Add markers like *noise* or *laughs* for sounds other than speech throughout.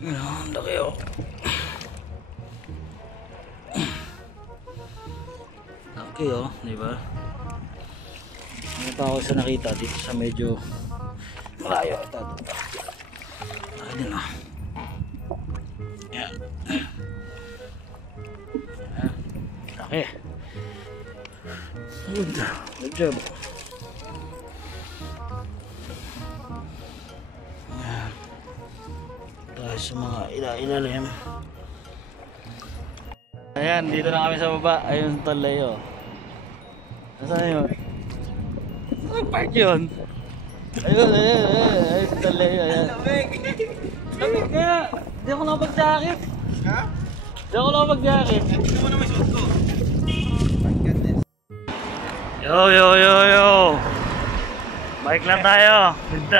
Ano, ang laki oh. Laki oh, di ba? Ano pa ako sa nakita dito sa medyo malayo. Ito. Laki din oh. Yan. Laki. Good. Good job. Sa mga ila-ilalim. Ayan, dito na kami sa baba. Ayun, talay oh. Nasaan yun? Saan park yun? Ayun, ayun, ayun. Ayun, talay Ayan. Lamig nga! Hindi ako nakapag-jacket. Ha? Hindi ako nakapag-jacket. Ito mo na may suot ko. Yo, yo, yo, yo. Bike lang tayo. With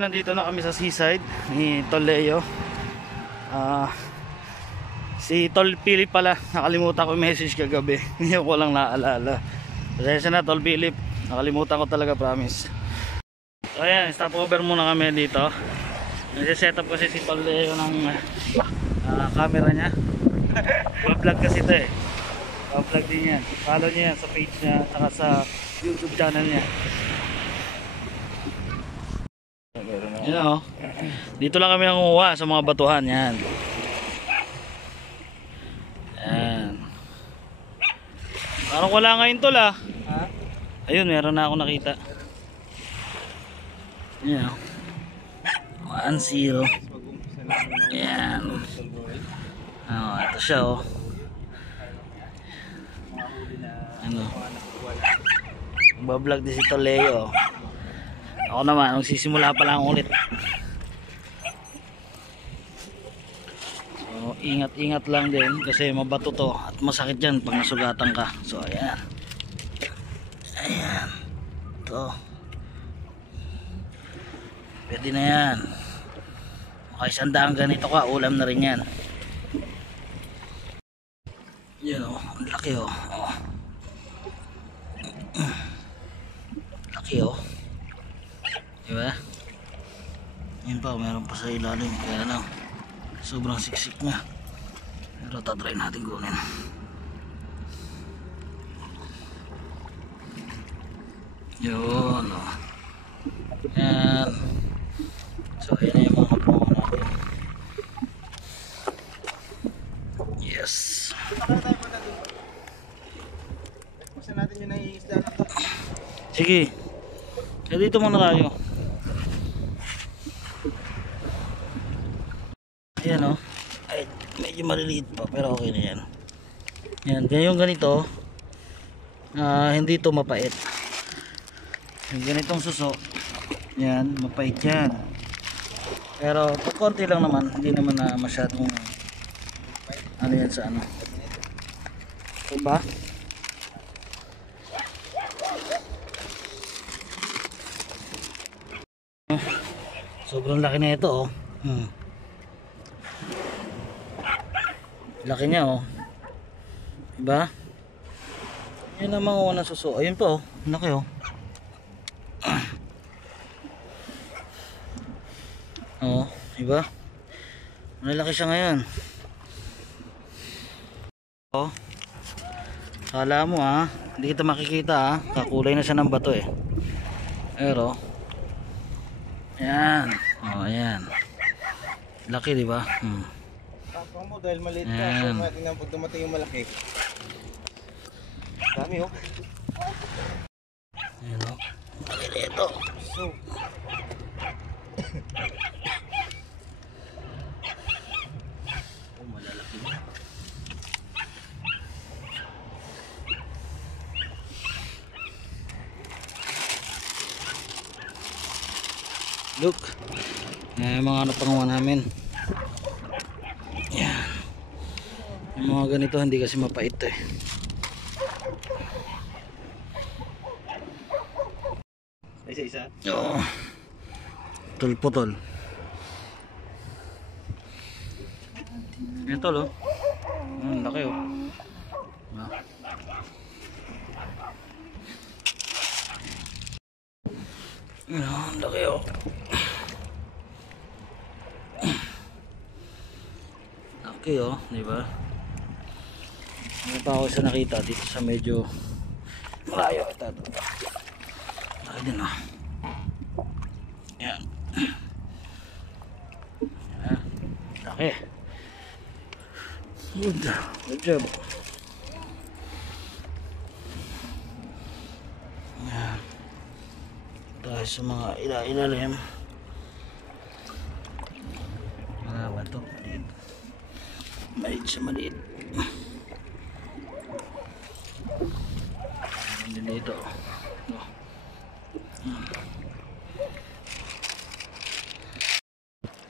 ayan, nandito na kami sa seaside ni Tol Leo. Ah, si Tol Philip pala, nakalimutan ko yung message kagabi. *laughs* Hindi ko lang naalala. Pasensya na Tol Philip, nakalimutan ko talaga promise. So ayan, stop over muna kami dito. Nasi-set up kasi si Tol Leo ng ah, camera niya. *laughs* Pa-vlog kasi ito eh. Pa-vlog din yan. Follow niyo yan sa page niya, saka sa YouTube channel niya. Yan oh. Dito lang kami nangunguha sa mga batuhan yan. Yan. Parang wala ngayon tol ah. Ayun, meron na ako nakita. Yan. 1-0. Mag-umpisa na kami ng Yan. Oh, ito siya oh. Ano? mga nakukuha na. Bablog din si Toleo. Ako naman, magsisimula pa lang ulit. So, ingat-ingat lang din kasi mabato to at masakit yan pag nasugatan ka. So, ayan. Ayan. Ito. Pwede na yan. Makaisandaan ganito ka, ulam na rin yan. Yan o, ang laki o. Oh. Laki o. Diba? Yun pa, meron pa sa ilalim. Kaya lang, sobrang siksik niya. Pero tatry natin kunin. Yun o. Yan. So, ayan na yung mga promo natin. Yes. Sige. Eh, dito muna tayo. Ayan o. Ay, medyo maliliit pa pero okay na yan. Yan, yung ganito ah, hindi to mapait. Yung ganitong suso yan, mapait yan. Pero konti lang naman, hindi naman na masyadong ano yan sa ano. Diba? Sobrang laki na ito oh. Hmm. Laki niya oh. Diba? Yan ang mga unang suso. Ayun pa oh. Laki oh. *clears throat* Oh, diba? Malaki siya ngayon. Oh. Kala mo ha, hindi kita makikita ha. Kakulay na siya ng bato eh. Pero, yan. Oh, yan. Laki di ba? Hmm. Dahil maliit ka. Ayan. So, tingnan pag dumating yung malaki. Dami oh. Ayan o. Laki nito. So, Oh, malalaki na. Look. Yan yung mga ano pangawa namin. Yan. Yung mga ganito hindi kasi mapait eh. isa-isa. Oo. Tol putol. Ito lo. Ang laki oh. Ah. Ano, ang laki oh. Laki oh, di ba? Ano pa ako sa nakita dito sa medyo malayo ito. Laki din ah. Yan. Laki. Good. Good job. Yan. Tayo sa mga ila-ilalim. Mga Maliit sa maliit. Meron din dito. Oh.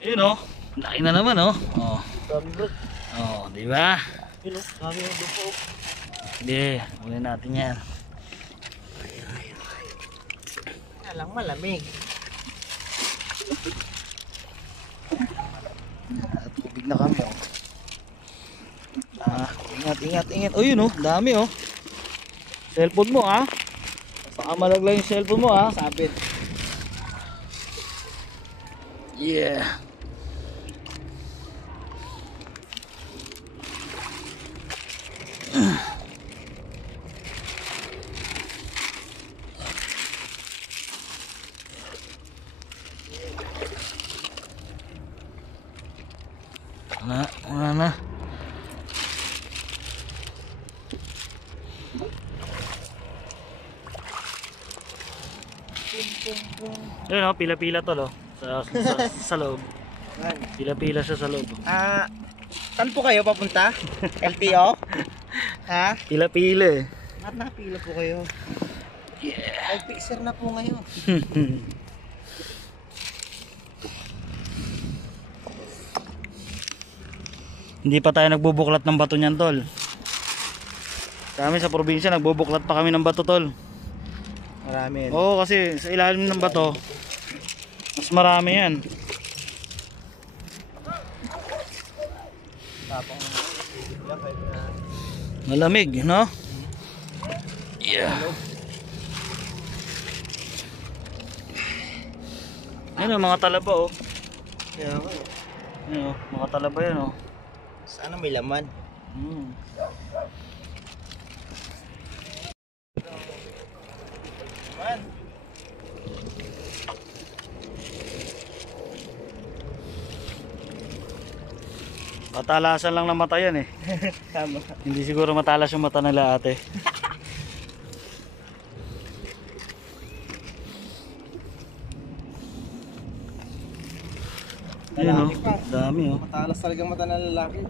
Yun oh. Laki na naman oh. Oh. Oh, di ba? Yun oh. Dami yung dupo. Hindi, ulit natin yan. Alang malamig. At tubig na kami oh. Ah, ingat, ingat, ingat. Oh, yun oh, dami oh. Cellphone mo ah. Baka malaglag yung cellphone mo ah. Sabit. Yeah. Na, wala na. Ayun oh, pila-pila to lo. Sa, sa, *laughs* sa loob. Pila-pila siya sa loob. Ah, saan po kayo papunta? *laughs* LTO? ha? Pila-pila eh. At napila po kayo. Yeah. Ay, fixer na po ngayon. *laughs* Hindi pa tayo nagbubuklat ng bato niyan, tol. Kami sa probinsya nagbubuklat pa kami ng bato, tol. Marami yan. Oo, kasi sa ilalim ng bato mas marami 'yan. Malamig, no? Yeah. Ayun, oh, mga talaba oh. Kaya ako. Ayun, oh, mga talaba 'yan oh. Sana may laman. Hmm. Matalasan lang ng mata yan eh. *laughs* Tama. Hindi siguro matalas yung mata nila ate. *laughs* Ayun oh, Lalaki pa. dami oh. Matalas talagang mata ng lalaki.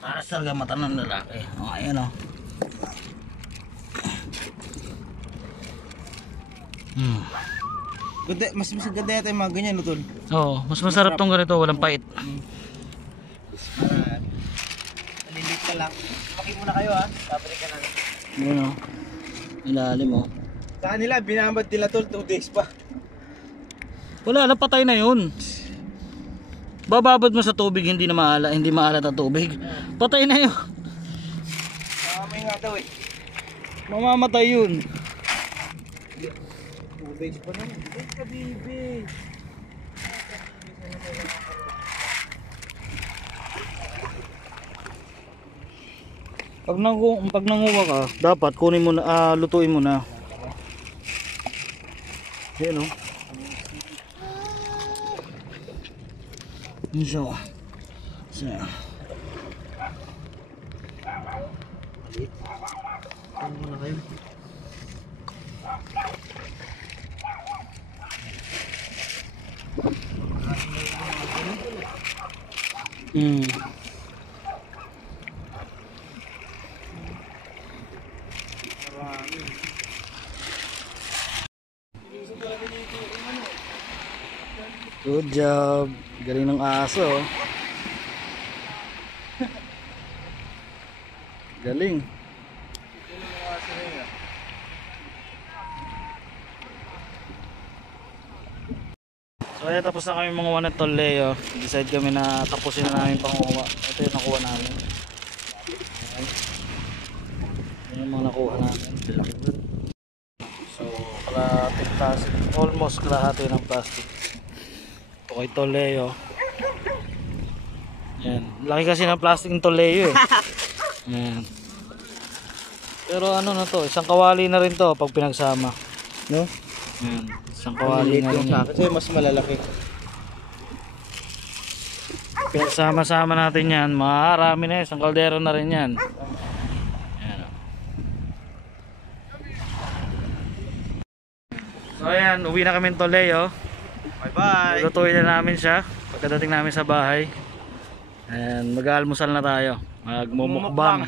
Matalas talaga mata ng lalaki. Oh, ayun oh. Ganda, mas mas ganda yata yung mga ganyan, utol. Oo, mas masarap tong ganito, walang pait. Para nalilit ka lang. Maki muna kayo ha. Babalik ka lang. Ayun oh. Ilalim oh. Sa kanila, binabad nila tol 2 days pa. Wala na patay na yun. Bababad mo sa tubig, hindi na maala, hindi maalat ang tubig. Patay na yun. Mamay nga daw eh. Mamamatay yun. 2 days pa naman. Days ka, bibi. Pag, nangu pag nanguha ka, dapat kunin mo na, ah, lutuin mo na. Yan o. Yun siya. oh. Siya. Ano muna kayo? Mm. Good job. Galing ng aso. *laughs* Galing. So ayan, tapos na kami mga one at Leo. Decide kami na tapusin na namin panguha. Ito yung nakuha namin. Ayan. Ayan yung mga nakuha namin. So, kalahating plastic. Almost kalahati ng plastic. Ito kay Toleo. Ayan. Laki kasi ng plastic ng Toleo eh. *laughs* Ayan. Pero ano na to, isang kawali na rin to pag pinagsama. No? Ayan. Isang kawali na rin. Kasi mas malalaki. Pinagsama-sama natin yan, marami na isang kaldero na rin yan. Ayan. So ayan, uwi na kami ng Toleo. Bye-bye! Lutuin na namin siya pagkadating namin sa bahay. And mag-aalmusal na tayo. Magmumukbang.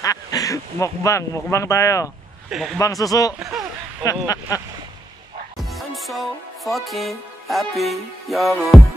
*laughs* mukbang, mukbang tayo. Mukbang suso. *laughs* Oo. So fucking happy you're.